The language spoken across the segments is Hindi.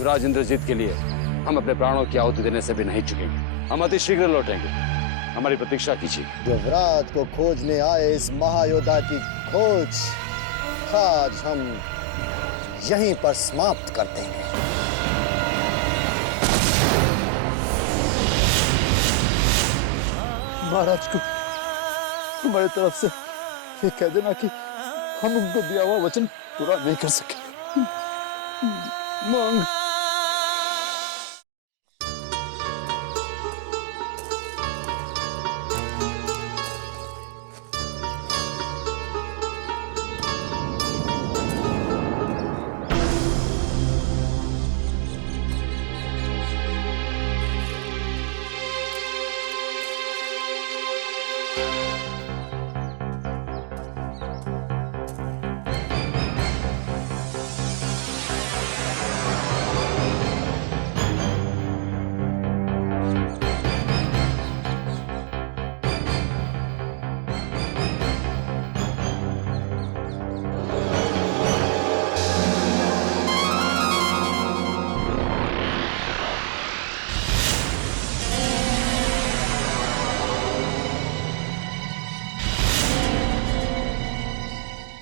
युवराज इंद्रजीत के लिए हम अपने प्राणों की आहुति देने से भी नहीं चुकेंगे। हम अति शीघ्र लौटेंगे, हमारी प्रतीक्षा कीजिए। युवराज को खोजने आए इस महायोद्धा की खोज आज हम यहीं पर समाप्त कर देंगे। महाराज को हमारी तरफ से ये कह देना कि हम उनको दिया हुआ वचन पूरा नहीं कर सके। मांग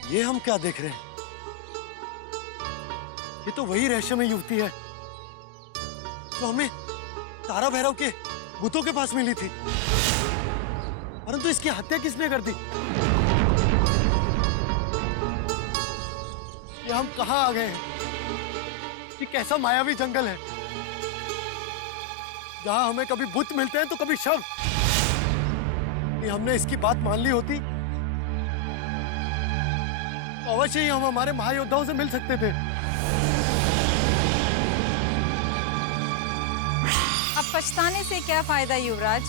ये हम क्या देख रहे हैं? ये तो वही रहस्यमय युवती है जो हमें तारा भैरव के बुतों के पास मिली थी। परंतु इसकी हत्या किसने कर दी? ये हम कहां आ गए हैं? ये कैसा मायावी जंगल है जहां हमें कभी बुत मिलते हैं तो कभी शव। ये हमने इसकी बात मान ली होती अवश्य ही हम हमारे महायोद्धाओं से मिल सकते थे। अब पछताने से क्या फायदा युवराज?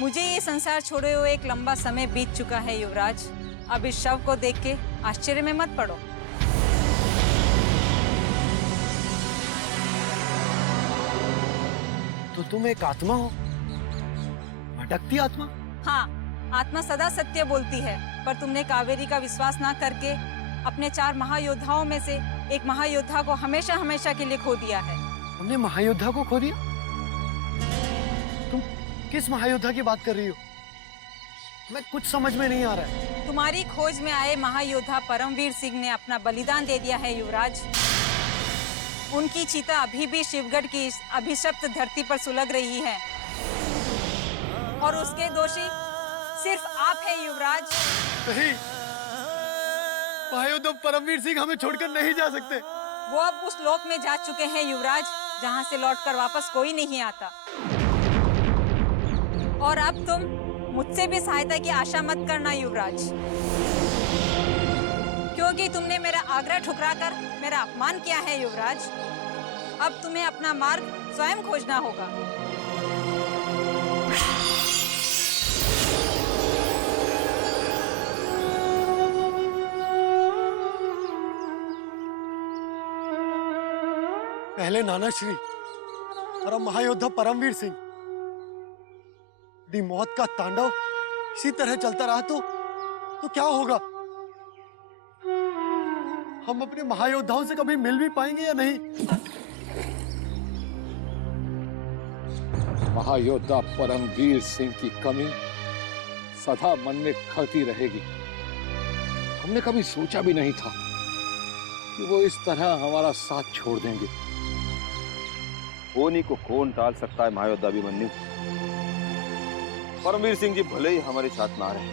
मुझे ये संसार छोड़े हुए एक लंबा समय बीत चुका है युवराज। अब इस शव को देख के आश्चर्य में मत पड़ो। तो तुम एक आत्मा हो, भटकती आत्मा? हाँ, आत्मा सदा सत्य बोलती है, पर तुमने कावेरी का विश्वास ना करके अपने 4 महायोद्धाओं में से एक महायोद्धा को हमेशा हमेशा के लिए खो दिया है। हमने महायोद्धा को खो दिया? तुम किस महायोद्धा की बात कर रही हो? मैं कुछ समझ में नहीं आ रहा है। तुम्हारी खोज में आए महायोद्धा परमवीर सिंह ने अपना बलिदान दे दिया है युवराज। उनकी चिता अभी भी शिवगढ़ की इस अभिशप्त धरती पर सुलग रही है और उसके दोषी सिर्फ आप हैं युवराज। नहीं, महायोद्धा परमवीर सिंह हमें छोड़कर नहीं जा सकते। वो अब उस लोक में जा चुके हैं युवराज जहां से लौटकर वापस कोई नहीं आता। और अब तुम मुझसे भी सहायता की आशा मत करना युवराज, क्योंकि तुमने मेरा आग्रह ठुकराकर मेरा अपमान किया है युवराज। अब तुम्हें अपना मार्ग स्वयं खोजना होगा। पहले नाना श्री और अब महायोद्धा परमवीर सिंह। यदि मौत का तांडव इसी तरह चलता रहा तो क्या होगा? हम अपने महायोद्धाओं से कभी मिल भी पाएंगे या नहीं? महायोद्धा परमवीर सिंह की कमी सदा मन में खलती रहेगी। हमने कभी सोचा भी नहीं था कि वो इस तरह हमारा साथ छोड़ देंगे। होनी को कौन टाल सकता है महायोद्धा अभिमन्यु? परमवीर सिंह जी भले ही हमारे साथ ना रहे,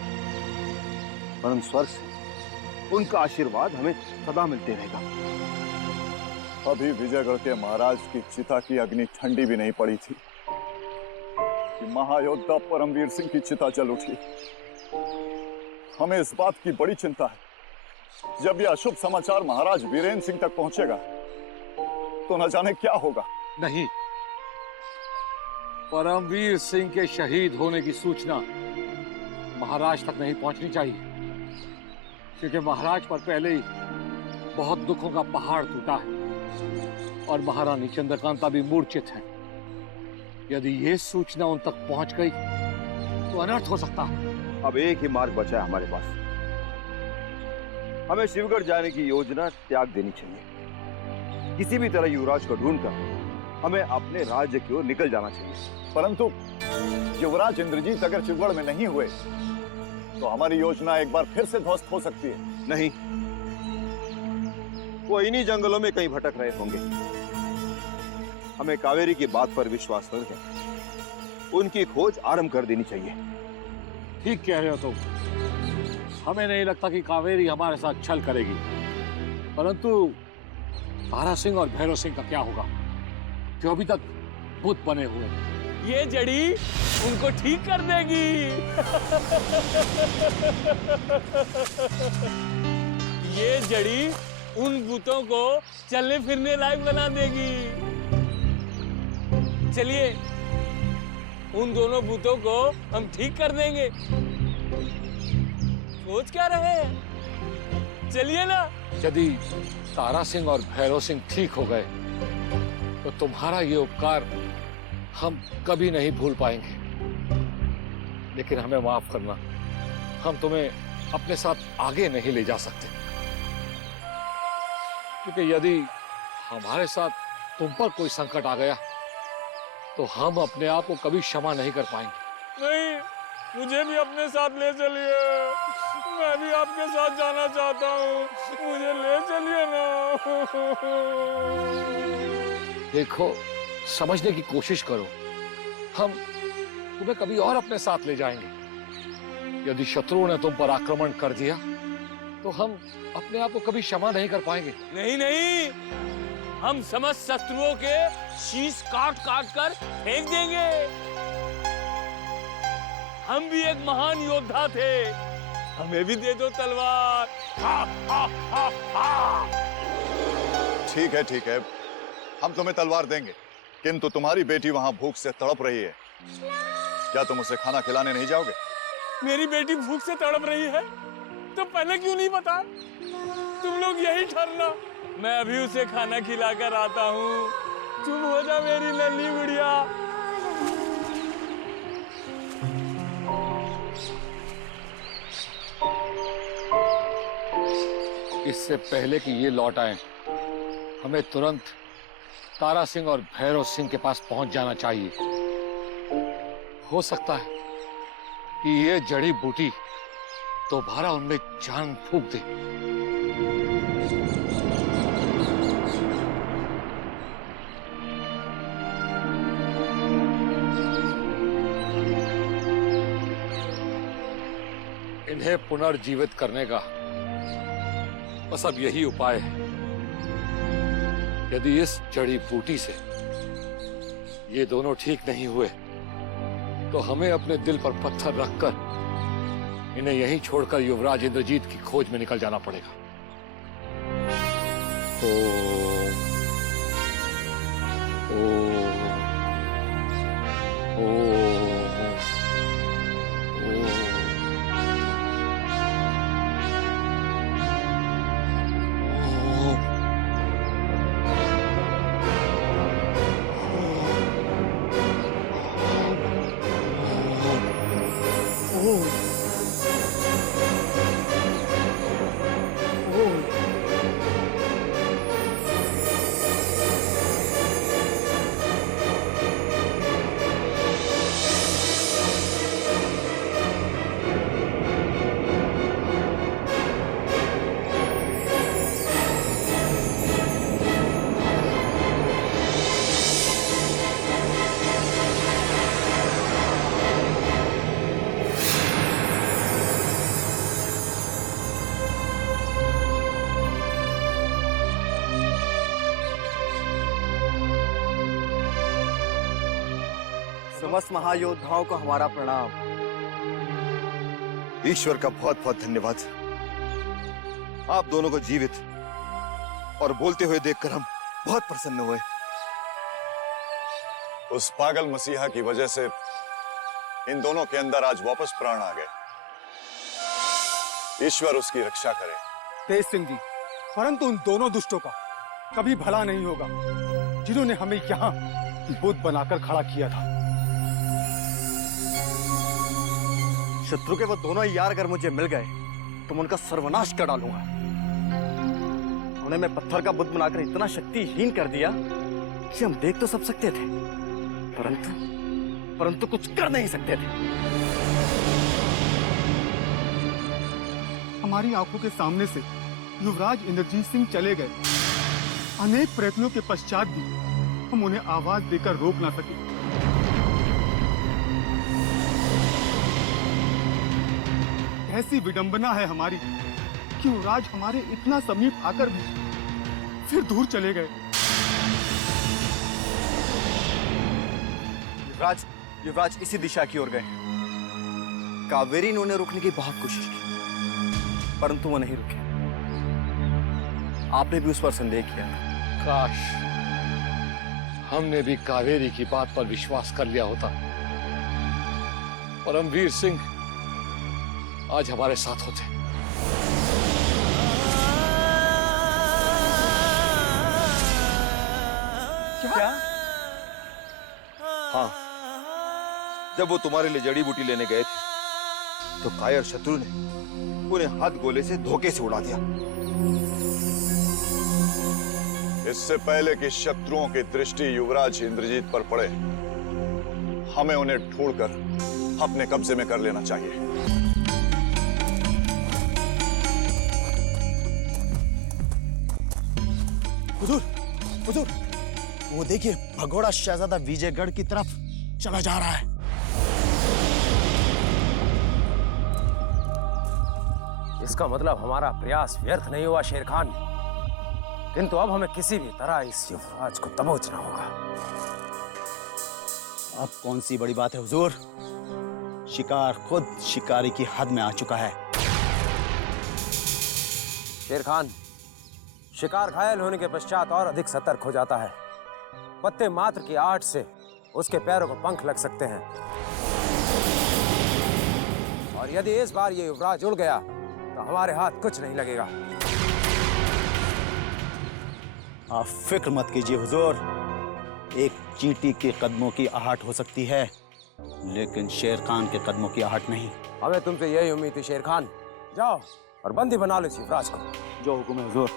परंतु स्वर्ग से उनका आशीर्वाद हमें सदा मिलते रहेगा। अभी विजयगढ़ के महाराज की चिता की अग्नि ठंडी भी नहीं पड़ी थी कि महायोद्धा परमवीर सिंह की चिता जल उठी। हमें इस बात की बड़ी चिंता है, जब यह अशुभ समाचार महाराज वीरेंद्र सिंह तक पहुंचेगा तो न जाने क्या होगा। नहीं, परमवीर सिंह के शहीद होने की सूचना महाराज तक नहीं पहुंचनी चाहिए। क्योंकि महाराज पर पहले ही बहुत दुखों का पहाड़ टूटा है और महारानी चंद्रकांता भी मूर्छित है। यदि ये सूचना उन तक पहुंच गई तो अनर्थ हो सकता है। अब एक ही मार्ग बचा है हमारे पास। हमें शिवगढ़ जाने की योजना त्याग देनी चाहिए। किसी भी तरह युवराज को ढूंढकर हमें अपने राज्य की ओर निकल जाना चाहिए। परंतु युवराज इंद्रजीत अगर शिवगढ़ में नहीं हुए तो हमारी योजना एक बार फिर से ध्वस्त हो सकती है। नहीं, वो इन्हीं जंगलों में कहीं भटक रहे होंगे। हमें कावेरी की बात पर विश्वास करके उनकी खोज आरंभ कर देनी चाहिए। ठीक कह रहे हो तुम। हमें नहीं लगता कि कावेरी हमारे साथ छल करेगी, परंतु तारा सिंह और भैरव सिंह का क्या होगा, जो अभी तक भूत बने हुए हैं। ये जड़ी उनको ठीक कर देगी। ये जड़ी उन भूतों को चलने फिरने लायक बना देगी। चलिए, उन दोनों भूतों को हम ठीक कर देंगे। सोच क्या रहे हैं? चलिए ना। यदि तारा सिंह और भैरव सिंह ठीक हो गए तो तुम्हारा ये उपकार हम कभी नहीं भूल पाएंगे। लेकिन हमें माफ करना, हम तुम्हें अपने साथ आगे नहीं ले जा सकते, क्योंकि यदि हमारे साथ तुम पर कोई संकट आ गया तो हम अपने आप को कभी क्षमा नहीं कर पाएंगे। नहीं, मुझे भी अपने साथ ले चलिए। मैं भी आपके साथ जाना चाहता हूँ। मुझे ले चलिए ना। देखो, समझने की कोशिश करो। हम तुम्हें कभी और अपने साथ ले जाएंगे। यदि शत्रुओं ने तुम पर आक्रमण कर दिया तो हम अपने आप को कभी क्षमा नहीं कर पाएंगे। नहीं नहीं, हम समस्त शत्रुओं के शीश काट काट कर फेंक देंगे। हम भी एक महान योद्धा थे। हमें भी दे दो तलवार। हा, हा, हा, हा। ठीक है, हम तुम्हें तलवार देंगे, किंतु तुम्हारी बेटी वहां भूख से तड़प रही है। क्या तुम उसे खाना खिलाने नहीं जाओगे? मेरी बेटी भूख से तड़प रही है तो पहले क्यों नहीं बताया? तुम लोग यही ठहरना, मैं अभी उसे खाना खिलाकर आता हूँ। चुप हो जा मेरी नन्ही गुड़िया। इससे पहले कि ये लौट आए, हमें तुरंत तारा सिंह और भैरव सिंह के पास पहुंच जाना चाहिए। हो सकता है कि ये जड़ी बूटी दोबारा उनमें जान फूंक दे। इन्हें पुनर्जीवित करने का बस अब यही उपाय है। यदि इस जड़ी बूटी से ये दोनों ठीक नहीं हुए तो हमें अपने दिल पर पत्थर रखकर इन्हें यहीं छोड़कर युवराज इंद्रजीत की खोज में निकल जाना पड़ेगा। समस्त महायोद्धाओं को हमारा प्रणाम। ईश्वर का बहुत बहुत धन्यवाद। आप दोनों को जीवित और बोलते हुए देखकर हम बहुत प्रसन्न हुए। उस पागल मसीहा की वजह से इन दोनों के अंदर आज वापस प्राण आ गए। ईश्वर उसकी रक्षा करे। तेज सिंह जी, परंतु उन दोनों दुष्टों का कभी भला नहीं होगा जिन्होंने हमें यहाँ बुद्ध बनाकर खड़ा किया था। शत्रु के वो दोनों ही यार अगर मुझे मिल गए तो मैं उनका सर्वनाश कर डालूंगा। उन्हें मैं पत्थर का बुद्ध बनाकर इतना शक्तिहीन कर दिया कि हम देख तो सब सकते थे, परंतु कुछ कर नहीं सकते थे। हमारी आंखों के सामने से युवराज इंद्रजीत सिंह चले गए। अनेक प्रयत्नों के पश्चात भी हम उन्हें आवाज देकर रोक ना सके। ऐसी विडंबना है हमारी कि युवराज हमारे इतना समीप आकर भी फिर दूर चले गए। युवराज इसी दिशा की ओर गए। कावेरी ने उन्हें रोकने की बहुत कोशिश की, परंतु वो नहीं रुके। आपने भी उस पर संदेह किया। काश हमने भी कावेरी की बात पर विश्वास कर लिया होता। परमवीर सिंह आज हमारे साथ होते। क्या? हाँ, जब वो तुम्हारे लिए जड़ी बूटी लेने गए थे तो कायर शत्रु ने उन्हें हाथ गोले से धोखे से उड़ा दिया। इससे पहले कि शत्रुओं की दृष्टि युवराज इंद्रजीत पर पड़े, हमें उन्हें ढूंढकर अपने कब्जे में कर लेना चाहिए। हुजूर, हुजूर, वो देखिए भगोड़ा शहजादा विजयगढ़ की तरफ चला जा रहा है। इसका मतलब हमारा प्रयास व्यर्थ नहीं हुआ शेर खान, किंतु अब हमें किसी भी तरह इस युवराज को दबोचना होगा। अब कौन सी बड़ी बात है हुजूर? शिकार खुद शिकारी की हद में आ चुका है। शेर खान, शिकार घायल होने के पश्चात और अधिक सतर्क हो जाता है। पत्ते मात्र की आहट से उसके पैरों को पंख लग सकते हैं, और यदि इस बार ये युवराज उड़ गया तो हमारे हाथ कुछ नहीं लगेगा। आप फिक्र मत कीजिए हुजूर। एक चींटी के कदमों की आहट हो सकती है, लेकिन शेर खान के कदमों की आहट नहीं। हमें तुमसे यही उम्मीद थी शेर खान। जाओ और बंदी बना लो इस युवराज को। जो हुक्म है हुजूर।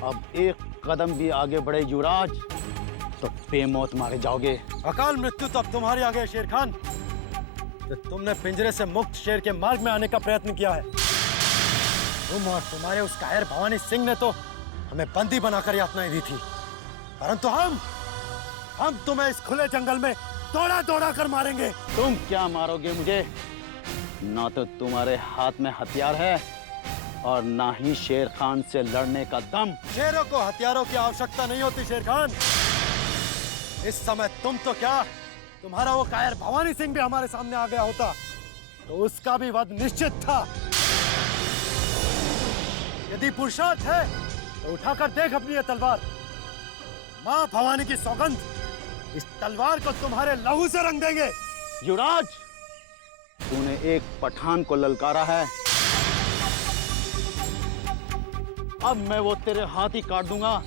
अब एक कदम भी आगे बढ़े युवराज तो बेमौत मारे जाओगे। अकाल मृत्यु तो अब तुम्हारे आगे है शेर खान। तो तुमने पिंजरे से मुक्त शेर के मार्ग में आने का प्रयत्न किया है। तुम और तुम्हारे उस कायर भवानी सिंह ने तो हमें बंदी बनाकर यातनाएं दी थी, परंतु हम तुम्हें इस खुले जंगल में दौड़ा दौड़ा कर मारेंगे। तुम क्या मारोगे मुझे? ना तो तुम्हारे हाथ में हथियार है और ना ही शेर खान से लड़ने का दम। शेरों को हथियारों की आवश्यकता नहीं होती शेर खान। इस समय तुम तो क्या, तुम्हारा वो कायर भवानी सिंह भी हमारे सामने आ गया होता तो उसका भी वध निश्चित था। यदि पुरुषार्थ है तो उठाकर देख अपनी ये तलवार। मां भवानी की सौगंध, इस तलवार को तुम्हारे लहू से रंग देंगे। युवराज, तूने एक पठान को ललकारा है, अब मैं वो तेरे हाथ ही काट दूंगा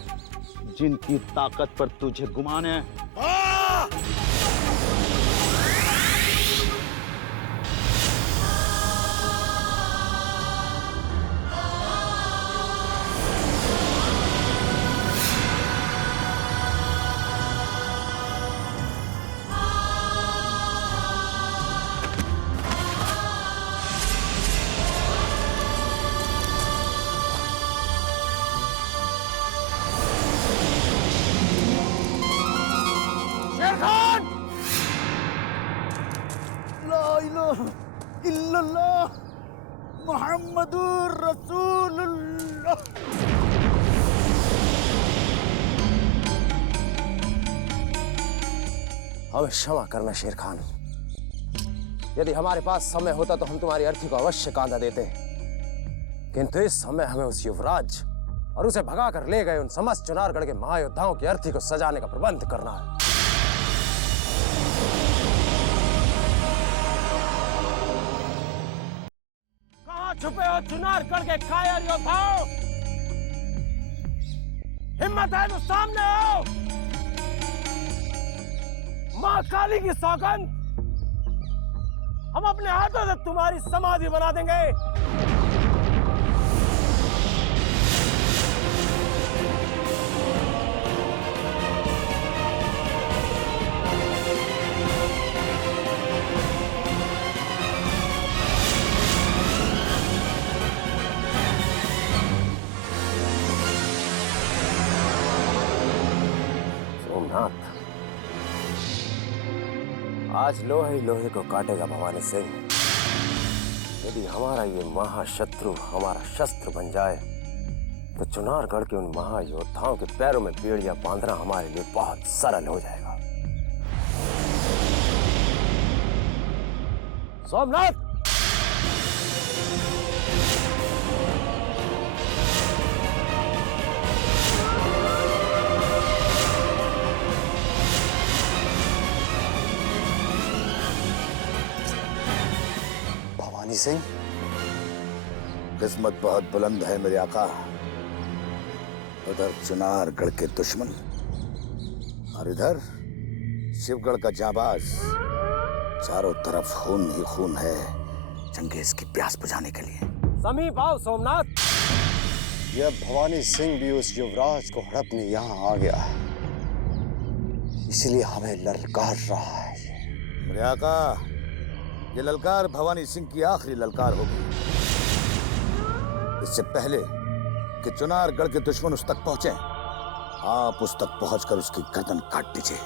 जिनकी ताकत पर तुझे गुमान है। इलाहा इल्लल्लाह मुहम्मदुर रसूलुल्लाह। हमें क्षमा करना शेर खान। यदि हमारे पास समय होता तो हम तुम्हारी अर्थी को अवश्य कांधा देते, किंतु इस समय हमें उस युवराज और उसे भगा कर ले गए उन समस्त चुनारगढ़ के महायोद्धाओं की अर्थी को सजाने का प्रबंध करना है। कहां छुपे हो चुनारगढ़ के कायर योद्धाओं? हिम्मत है तो सामने आओ। मां काली की सौगंध, हम अपने हाथों से तुम्हारी समाधि बना देंगे। सोमनाथ, आज लोहे ही लोहे को काटेगा भवानी सिंह। यदि हमारा ये महाशत्रु हमारा शस्त्र बन जाए तो चुनारगढ़ के उन महायोद्धाओं के पैरों में बेड़ियां बांधना हमारे लिए बहुत सरल हो जाएगा। सोमनाथ, सिंह, किस्मत बहुत बुलंद है मेरे आका। उधर चुनारगढ़ के दुश्मन और इधर शिवगढ़ का जाबाज। चारों तरफ खून ही खून है चंगेज की प्यास बुझाने के लिए। समीप आओ सोमनाथ। यह भवानी सिंह भी उस युवराज को हड़पने यहाँ आ गया है, इसलिए हमें ललकार रहा है। मेरे आका, ये ललकार भवानी सिंह की आखिरी ललकार होगी। इससे पहले कि चुनारगढ़ के दुश्मन उस तक पहुंचे, आप उस तक पहुंचकर उसकी गर्दन काट दीजिए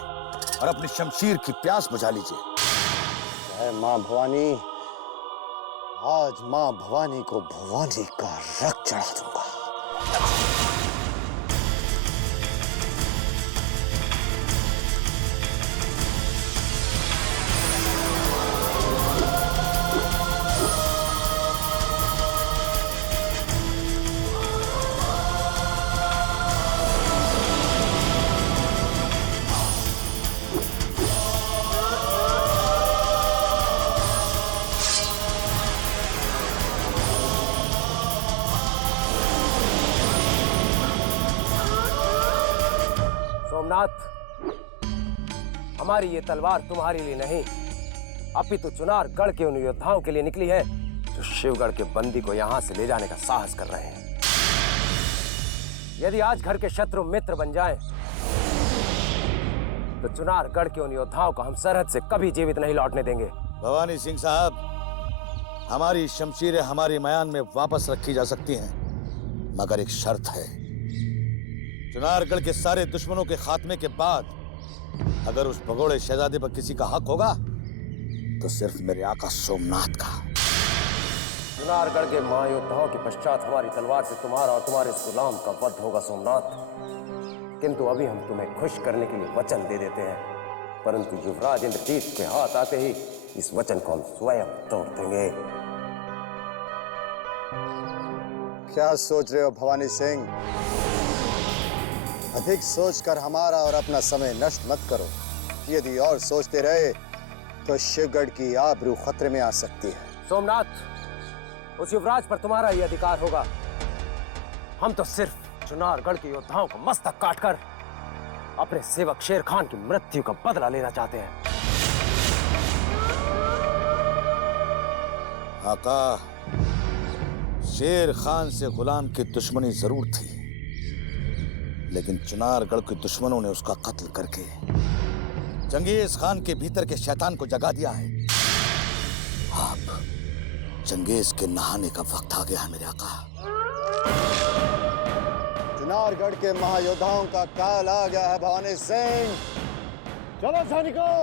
और अपनी शमशीर की प्यास बुझा लीजिए। माँ भवानी, आज माँ भवानी को भवानी का रक्त चढ़ा दूंगा। सोमनाथ, हमारी ये तलवार तुम्हारे लिए नहीं, अपितु चुनारगढ़ के उन योद्धाओं के लिए निकली है जो शिवगढ़ के बंदी को यहां से ले जाने का साहस कर रहे हैं। यदि आज घर के शत्रु मित्र बन जाएं, तो चुनारगढ़ के उन योद्धाओं को हम सरहद से कभी जीवित नहीं लौटने देंगे। भवानी सिंह साहब, हमारी शमशीरें हमारी मयान में वापस रखी जा सकती हैं, मगर एक शर्त है। चुनारगढ़ के सारे दुश्मनों के खात्मे के बाद अगर उस भगोड़े शहजादे पर किसी का हक होगा तो सिर्फ मेरे आका सोमनाथ का। चुनारगढ़ के महायोद्धाओं के पश्चात हमारी तलवार से तुम्हारा और तुम्हारे इस गुलाम का वध होगा सोमनाथ। किंतु अभी हम तुम्हें खुश करने के लिए वचन दे देते हैं, परंतु युवराज इंद्रजीत के हाथ आते ही इस वचन को हम स्वयं तोड़ देंगे। क्या सोच रहे हो भवानी सिंह? अधिक सोचकर हमारा और अपना समय नष्ट मत करो। यदि और सोचते रहे तो शिवगढ़ की आबरू खतरे में आ सकती है। सोमनाथ, उस युवराज पर तुम्हारा ही अधिकार होगा। हम तो सिर्फ चुनारगढ़ के योद्धाओं को मस्तक काटकर अपने सेवक शेर खान की मृत्यु का बदला लेना चाहते हैं। आका, शेर खान से गुलाम की दुश्मनी जरूर थी, लेकिन चुनारगढ़ के दुश्मनों ने उसका कत्ल करके चंगेज खान के भीतर के शैतान को जगा दिया है। अब चंगेज के नहाने का वक्त आ गया है मेरे आका। चुनारगढ़ के महायोद्धाओं का काल आ गया है भवानी सिंह। चलो सैनिकों,